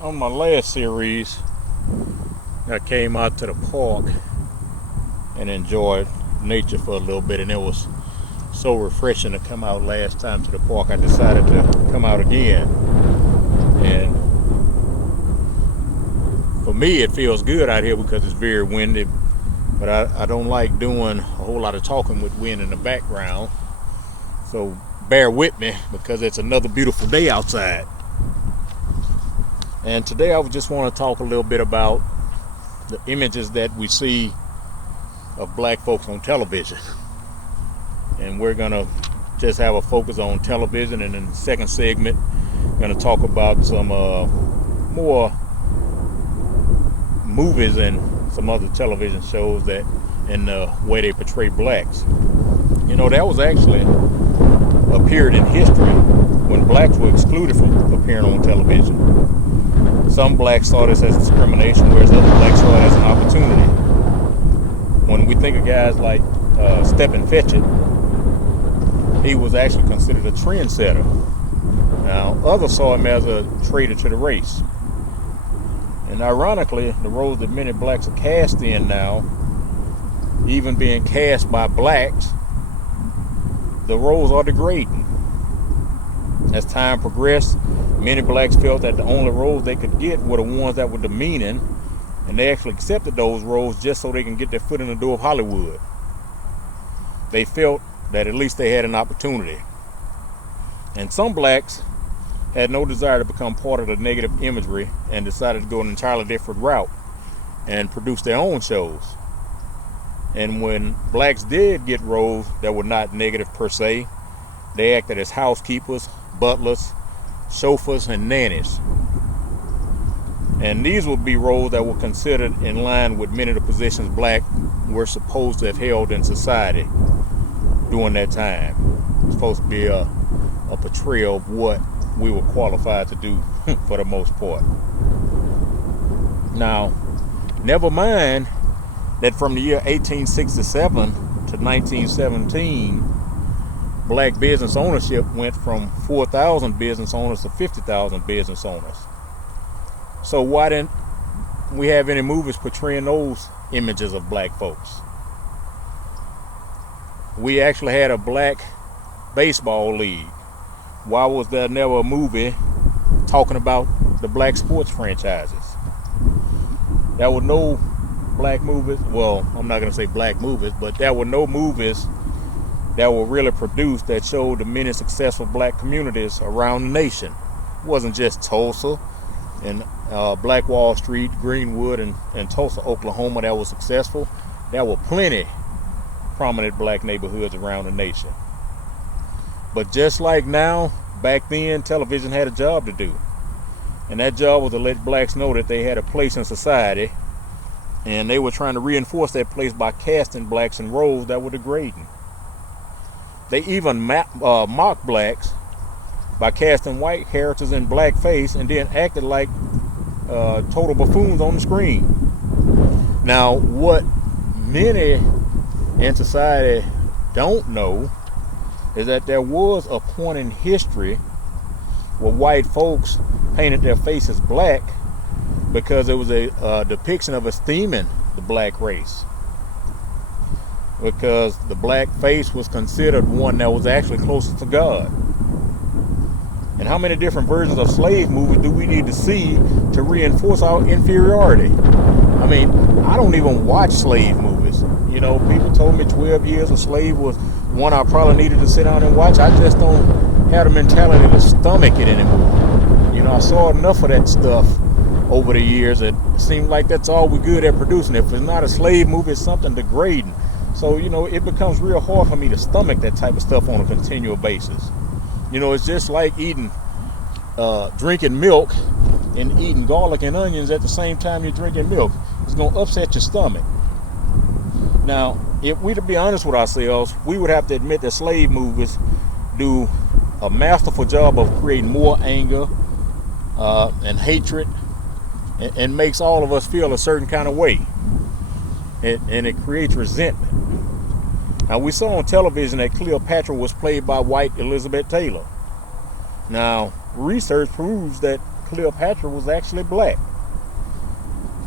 On my last series, I came out to the park and enjoyed nature for a little bit, and it was so refreshing to come out last time to the park. I decided to come out again, and for me it feels good out here because it's very windy, but I don't like doing a whole lot of talking with wind in the background, so bear with me because it's another beautiful day outside. And today I just want to talk a little bit about the images that we see of black folks on television. And we're going to just have a focus on television, and in the second segment we're going to talk about some more movies and some other television shows that and the way they portray blacks. You know, that was actually a period in history when blacks were excluded from appearing on television. Some blacks saw this as discrimination, whereas other blacks saw it as an opportunity. When we think of guys like Stephen Fetchit, he was actually considered a trendsetter. Now, others saw him as a traitor to the race. And ironically, the roles that many blacks are cast in now, even being cast by blacks, the roles are degrading. As time progressed, many blacks felt that the only roles they could get were the ones that were demeaning, and they actually accepted those roles just so they can get their foot in the door of Hollywood. They felt that at least they had an opportunity. And some blacks had no desire to become part of the negative imagery and decided to go an entirely different route and produce their own shows. And when blacks did get roles that were not negative per se, they acted as housekeepers, butlers, chauffeurs, and nannies. And these would be roles that were considered in line with many of the positions black were supposed to have held in society during that time. It's supposed to be a portrayal of what we were qualified to do for the most part. Now, never mind that from the year 1867 to 1917, black business ownership went from 4,000 business owners to 50,000 business owners. So why didn't we have any movies portraying those images of black folks? We actually had a black baseball league. Why was there never a movie talking about the black sports franchises? There were no black movies. Well, I'm not going to say black movies, but there were no movies that were really produced that showed the many successful black communities around the nation. It wasn't just Tulsa and Black Wall Street, Greenwood, and Tulsa, Oklahoma that was successful. There were plenty prominent black neighborhoods around the nation. But just like now, back then, television had a job to do. And that job was to let blacks know that they had a place in society, and they were trying to reinforce that place by casting blacks in roles that were degrading. They even mocked blacks by casting white characters in blackface and then acted like total buffoons on the screen. Now, what many in society don't know is that there was a point in history where white folks painted their faces black because it was a depiction of esteeming the black race. Because the black face was considered one that was actually closest to God. And how many different versions of slave movies do we need to see to reinforce our inferiority? I mean, I don't even watch slave movies. You know, people told me 12 Years a Slave was one I probably needed to sit down and watch. I just don't have the mentality to stomach it anymore. You know, I saw enough of that stuff over the years. It seemed like that's all we're good at producing. If it's not a slave movie, it's something degrading. So, you know, it becomes real hard for me to stomach that type of stuff on a continual basis. You know, it's just like drinking milk and eating garlic and onions at the same time you're drinking milk. It's going to upset your stomach. Now, if we to be honest with ourselves, we would have to admit that slave movies do a masterful job of creating more anger and hatred, and makes all of us feel a certain kind of way. And it creates resentment. Now, we saw on television that Cleopatra was played by white Elizabeth Taylor. Now, research proves that Cleopatra was actually black.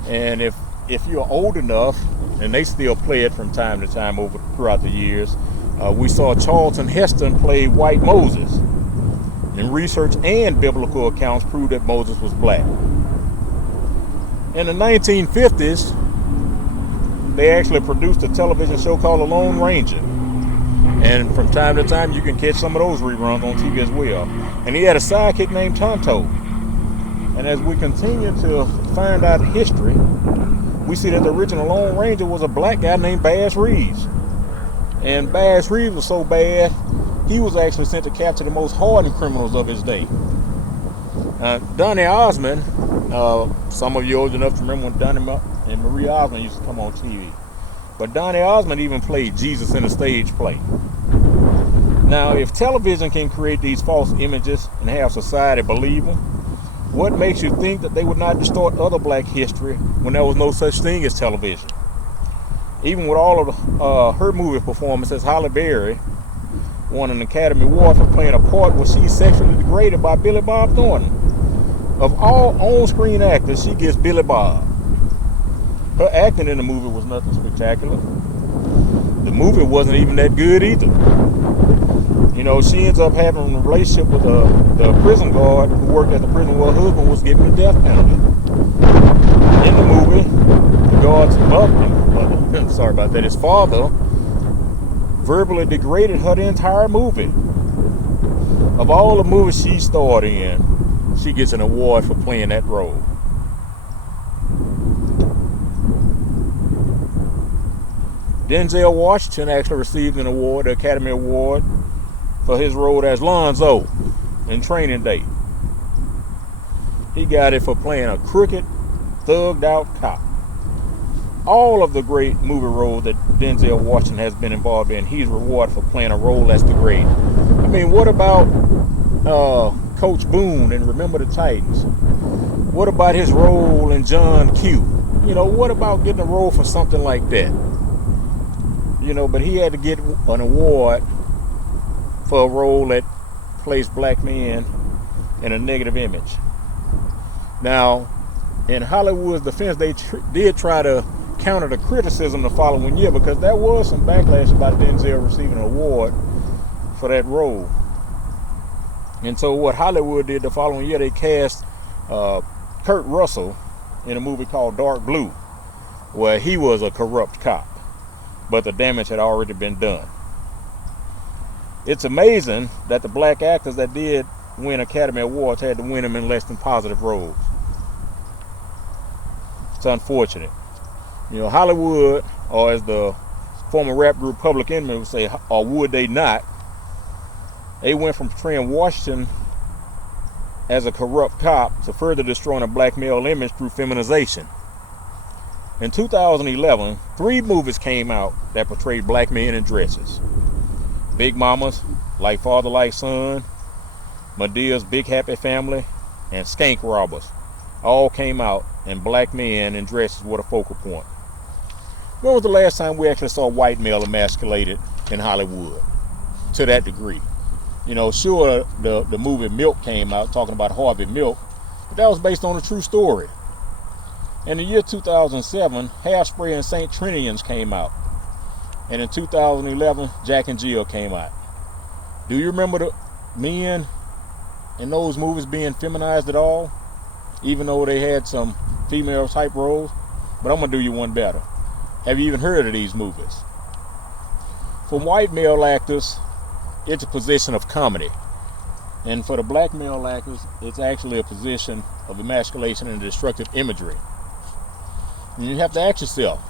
And if you're old enough, and they still play it from time to time throughout the years, we saw Charlton Heston play White Moses. And research and biblical accounts prove that Moses was black. In the 1950s, they actually produced a television show called The Lone Ranger. And from time to time, you can catch some of those reruns on TV as well. And he had a sidekick named Tonto. And as we continue to find out history, we see that the original Lone Ranger was a black guy named Bass Reeves. And Bass Reeves was so bad, he was actually sent to capture the most hardened criminals of his day. Donny Osmond, some of you old enough to remember when Donny and Marie Osmond used to come on TV. But Donny Osmond even played Jesus in a stage play. Now, if television can create these false images and have society believe them, what makes you think that they would not distort other black history when there was no such thing as television? Even with all of her movie performances, Halle Berry won an Academy Award for playing a part where she's sexually degraded by Billy Bob Thornton. Of all on-screen actors, she gets Billy Bob. Her acting in the movie was nothing spectacular. The movie wasn't even that good either. You know, she ends up having a relationship with the prison guard who worked at the prison where her husband was given the death penalty. In the movie, the guard's his father verbally degraded her the entire movie. Of all the movies she starred in, she gets an award for playing that role. Denzel Washington actually received an award, the Academy Award, for his role as Lonzo in Training Day. He got it for playing a crooked, thugged out cop. All of the great movie roles that Denzel Washington has been involved in, he's rewarded for playing a role that's the great. I mean, what about Coach Boone in Remember the Titans? What about his role in John Q? You know, what about getting a role for something like that? You know, but he had to get an award for a role that placed black men in a negative image. Now, in Hollywood's defense, they did try to counter the criticism the following year, because there was some backlash about Denzel receiving an award for that role. And so what Hollywood did the following year, they cast Kurt Russell in a movie called Dark Blue, where he was a corrupt cop, but the damage had already been done. It's amazing that the black actors that did win Academy Awards had to win them in less than positive roles. It's unfortunate. You know, Hollywood, or as the former rap group Public Enemy would say, or would they not, they went from portraying Washington as a corrupt cop to further destroying a black male image through feminization. In 2011, 3 movies came out that portrayed black men in dresses. Big Mamas, Like Father, Like Son, Medea's Big Happy Family, and Skank Robbers all came out, and black men in dresses were the focal point. When was the last time we actually saw white male emasculated in Hollywood to that degree? You know, sure, the movie Milk came out talking about Harvey Milk, but that was based on a true story. In the year 2007, Hairspray and St. Trinians came out. And in 2011, Jack and Jill came out. Do you remember the men in those movies being feminized at all? Even though they had some female type roles? But I'm going to do you one better. Have you even heard of these movies? For white male actors, it's a position of comedy. And for the black male actors, it's actually a position of emasculation and destructive imagery. And you have to ask yourself,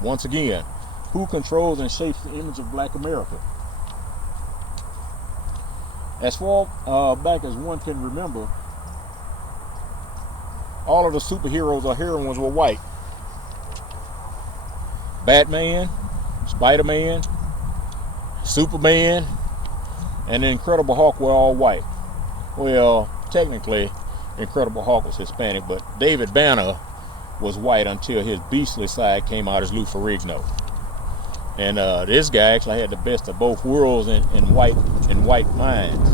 once again, who controls and shapes the image of black America? As far back as one can remember, all of the superheroes or heroines were white. Batman, Spider-Man, Superman, and the Incredible Hulk were all white. Well, technically, Incredible Hulk was Hispanic, but David Banner was white until his beastly side came out as Lou Ferrigno. And this guy actually had the best of both worlds in white minds.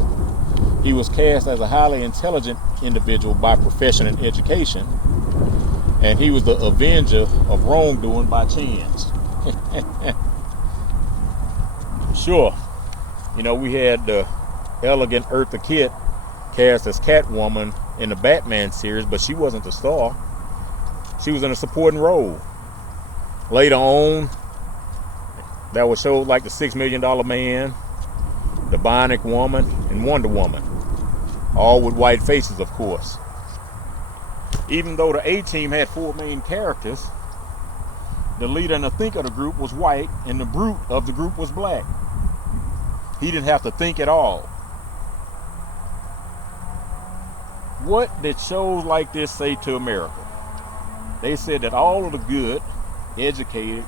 He was cast as a highly intelligent individual by profession and education, and he was the avenger of wrongdoing by chance. Sure, you know, we had the elegant Eartha Kitt cast as Catwoman in the Batman series, but she wasn't the star. She was in a supporting role. Later on, that was shows like The $6 Million Man, The Bionic Woman, and Wonder Woman, all with white faces, of course. Even though the A-Team had 4 main characters, the leader and the thinker of the group was white, and the brute of the group was black. He didn't have to think at all. What did shows like this say to America? They said that all of the good, educated,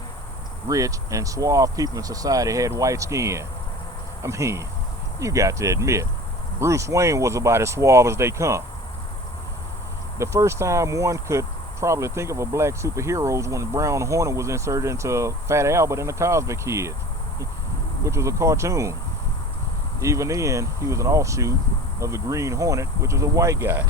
rich, and suave people in society had white skin. I mean, you got to admit, Bruce Wayne was about as suave as they come. The first time one could probably think of a black superhero was when Brown Hornet was inserted into Fat Albert and the Cosby Kids, which was a cartoon. Even then, he was an offshoot of the Green Hornet, which was a white guy.